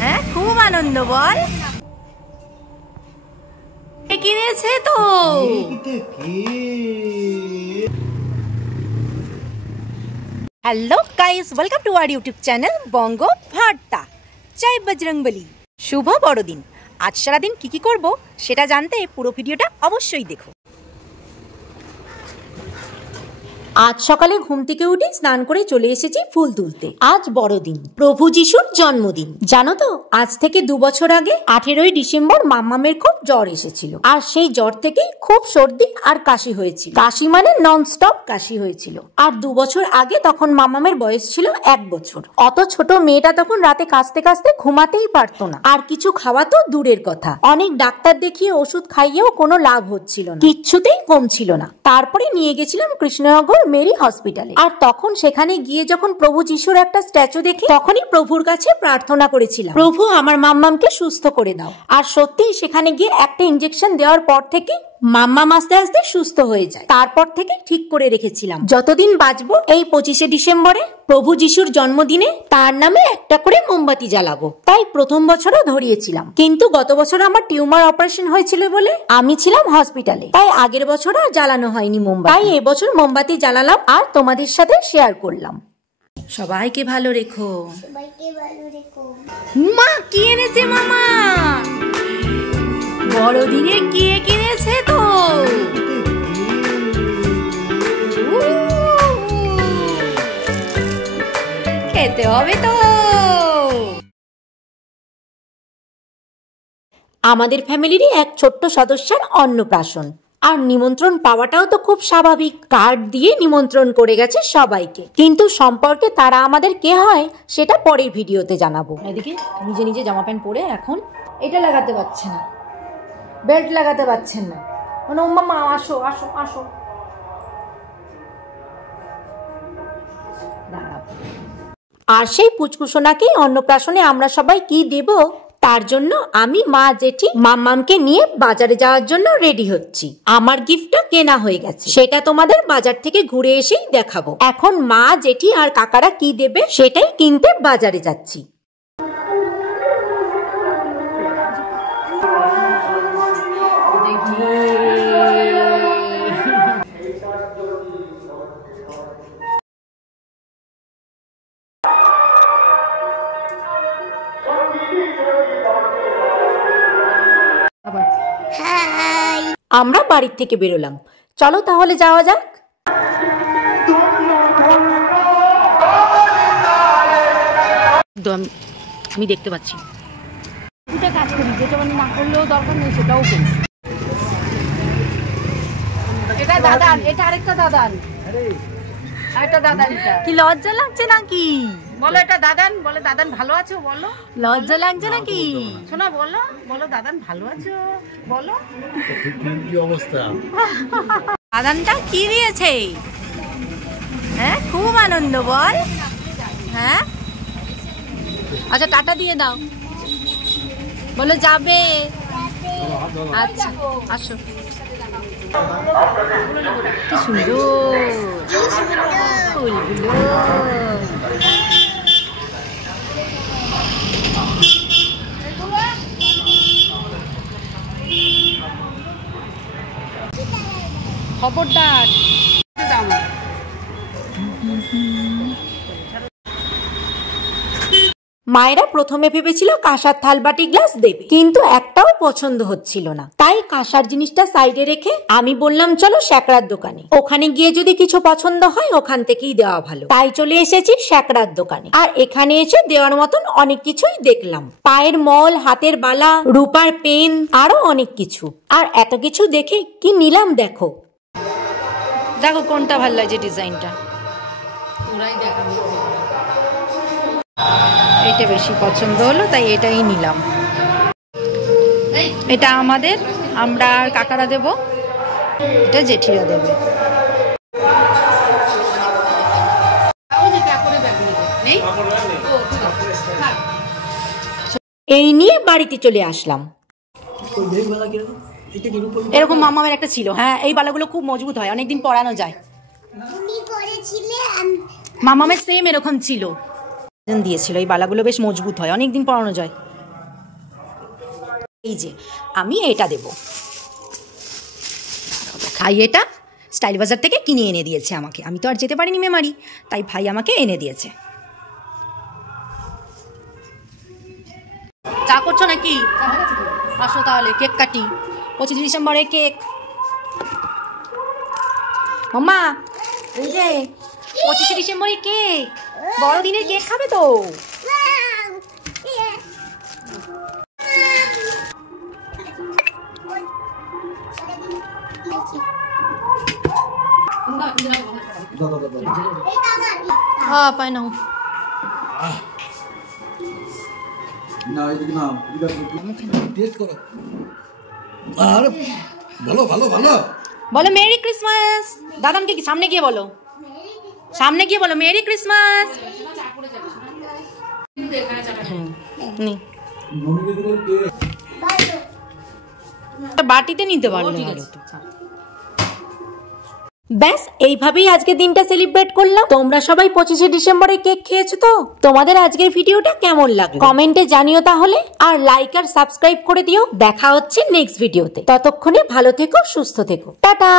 হ্যাঁ, খুব আনন্দ। বল কিনেছে তো। Hello guys, welcome to our YouTube channel Banga Barta. জয় বজরংবলী। শুভ বড়দিন। আজ সারাদিন কি করব সেটা জানতে পুরো ভিডিওটা অবশ্যই দেখো। আজ সকালে ঘুম থেকে উঠে স্নান করে চলে এসেছি ফুল তুলতে। আজ বড়দিন, প্রভু যিশুর জন্মদিন। জানো তো, আজ থেকে 2 বছর আগে 18ই ডিসেম্বর মাম্মামের খুব জ্বর এসেছিল। আর সেই জ্বর থেকেই খুব সর্দি আর কাশি হয়েছিল। কাশি মানে নন স্টপ কাশি হয়েছিল। আর 2 বছর আগে তখন মাম্মামের বয়স ছিল 1 বছর। অত ছোট মেয়েটা তখন রাতে কাশতে কাশতে ঘুমাতেই পারতো না। আর কিছু খাওয়া তো দূরের কথা, অনেক ডাক্তার দেখিয়ে ওষুধ খাইয়েও কোনো লাভ হচ্ছিল না, কিচ্ছুতেই কমছিল না। তারপরে নিয়ে গেছিলাম কৃষ্ণনগর মেরি হসপিটালে। আর তখন সেখানে গিয়ে যখন প্রভু যিশুর একটা স্ট্যাচু দেখি, তখনই প্রভুর কাছে প্রার্থনা করেছিলাম, প্রভু আমার মাম্মামকে সুস্থ করে দাও। আর সত্যিই সেখানে গিয়ে একটা ইনজেকশন দেওয়ার পর থেকে মাম্মাম আস্তে আস্তে সুস্থ হয়ে যায়। তারপর থেকে ঠিক করে রেখেছিলাম যতদিন বাঁচবো এই 25শে ডিসেম্বরে প্রভু যিশুর জন্মদিনে তার নামে একটা করে মোমবাতি জ্বালাবো। তাই প্রথম বছরও ধরিয়েছিলাম, কিন্তু গত বছর আমার টিউমার অপারেশন হয়েছিল বলে আমি ছিলাম হসপিটালে, তাই আগের বছর আর জ্বালানো হয়নি মোমবাতি। তাই এবছর মোমবাতি জ্বালালাম আর তোমাদের সাথে শেয়ার করলাম। সবাইকে ভালো রেখো। মা কি এনেছে মামা? বড়দিনে কে কিনেছে তো? খেতে হবে তো। আমাদের ফ্যামিলিরই এক ছোট্ট সদস্যের অন্নপ্রাশন, আর নিমন্ত্রণ পাওয়াটাও তো খুব স্বাভাবিক। কার্ড দিয়ে নিমন্ত্রণ করে গেছে সবাইকে, কিন্তু সম্পর্কে তারা আমাদের কে হয় সেটা পরের ভিডিওতে জানাবো। এদিকে নিজে নিজে জামা প্যান্ট পরে এখন এটা লাগাতে পারছে না, বেল্ট লাগাতে পারছেন না। মামা আসো আসো আসো। আর সেই পুচকুসোনাকে অন্নপ্রাশনে আমরা সবাই কি দেব, তার জন্য আমি, মা, জেঠি মাম্মামকে নিয়ে বাজারে যাওয়ার জন্য রেডি হচ্ছি। আমার গিফটটা কেনা হয়ে গেছে, সেটা তোমাদের বাজার থেকে ঘুরে এসেই দেখাবো। এখন মা, জেঠি আর কাকারা কি দেবে সেটাই কিনতে বাজারে যাচ্ছি। আমরা বাড়ির থেকে বেরোলাম, চলো তাহলে যাওয়া যাক। আমি দেখতে পাচ্ছি কাজ করি, যেটা মানে না করলেও দরকার নেই সেটাও করি। এটা দাদান, এটা আরেকটা দাদান, আরেকটা দাদান। কি লজ্জা লাগছে নাকি? বলো এটা দাদান, বলে দাদান ভালো আছো বলো। লজ্জা লাগছে নাকি? শোনা বলো, বলো দাদান ভালো আছো বলো। কি অবস্থা? দাদানটা কি দিয়েছে? হ্যাঁ, খুব আনন্দ। বল। হ্যাঁ, আচ্ছা টাটা দিয়ে দাও, বলো যাবে। আচ্ছা আসো। কি সুন্দর ফুলগুলো। খবরদার। মায়েরা প্রথমে ভেবেছিল কাঁসার থালবাটি গ্লাস দেবে, কিন্তু একটাও পছন্দ হচ্ছিল না। তাই কাঁসার জিনিসটা সাইডে রেখে আমি বললাম চলো শ্যাকরার দোকানে, ওখানে গিয়ে যদি কিছু পছন্দ হয় ওখান থেকেই দেওয়া ভালো। তাই চলে এসেছি শ্যাকরার দোকানে। আর এখানে এসে দেওয়ার মতন অনেক কিছুই দেখলাম, পায়ের মল, হাতের বালা, রূপার পেন, আরো অনেক কিছু। আর এত কিছু দেখে কি নিলাম দেখো। দেখো কোনটা ভালো লাগছে ডিজাইনটা, ওরাই দেখাবো। এটা বেশি পছন্দ হলো তাই এটাই নিলাম। এটা আমাদের, আমরা আর কাকারা দেব, এটা জেঠিরা দেবে। এই নিয়ে বাড়িতে চলে আসলাম। এরকম মামামের একটা ছিল, হ্যাঁ এই বালাগুলো খুব মজবুত হয়, অনেকদিন পরানো যায়। মামামের সেম এরকম ছিল। দিয়েছিল এই বালাগুলো বেশ মজবুত হয়, অনেকদিন পরানো যায়। এই যে আমি এটা দেব, ভাই এটা স্টাইল বাজার থেকে কিনে এনে দিয়েছে আমাকে, আমি তো আর যেতে পারিনি মেমারি, তাই ভাই আমাকে এনে দিয়েছে। চা করছো নাকি? আসো তাহলে কেক কাটি, 25 ডিসেম্বরে কেক। মাম্মা এই যে 25 ডিসেম্বরে কেক, বড়দিনের কেক খাবে তো? হ্যাঁ পাই নাও। বলো মেরি ক্রিসমাস। দাদানকে সামনে গিয়ে বলো, সামনে গিয়ে বলো মেরি ক্রিসমাস। বাটিতে নিতে পারবে। ব্যাস এইভাবেই আজকে দিনটা সেলিব্রেট করলাম। তোমরা সবাই 25 ডিসেম্বরে কেক খেয়েছো তো? তোমাদের আজকের ভিডিওটা কেমন লাগলো কমেন্টে জানিও তাহলে, আর লাইক আর সাবস্ক্রাইব করে দিও। দেখা হচ্ছে নেক্সট ভিডিওতে, ততক্ষণে ভালো থেকো, সুস্থ থেকো, টাটা।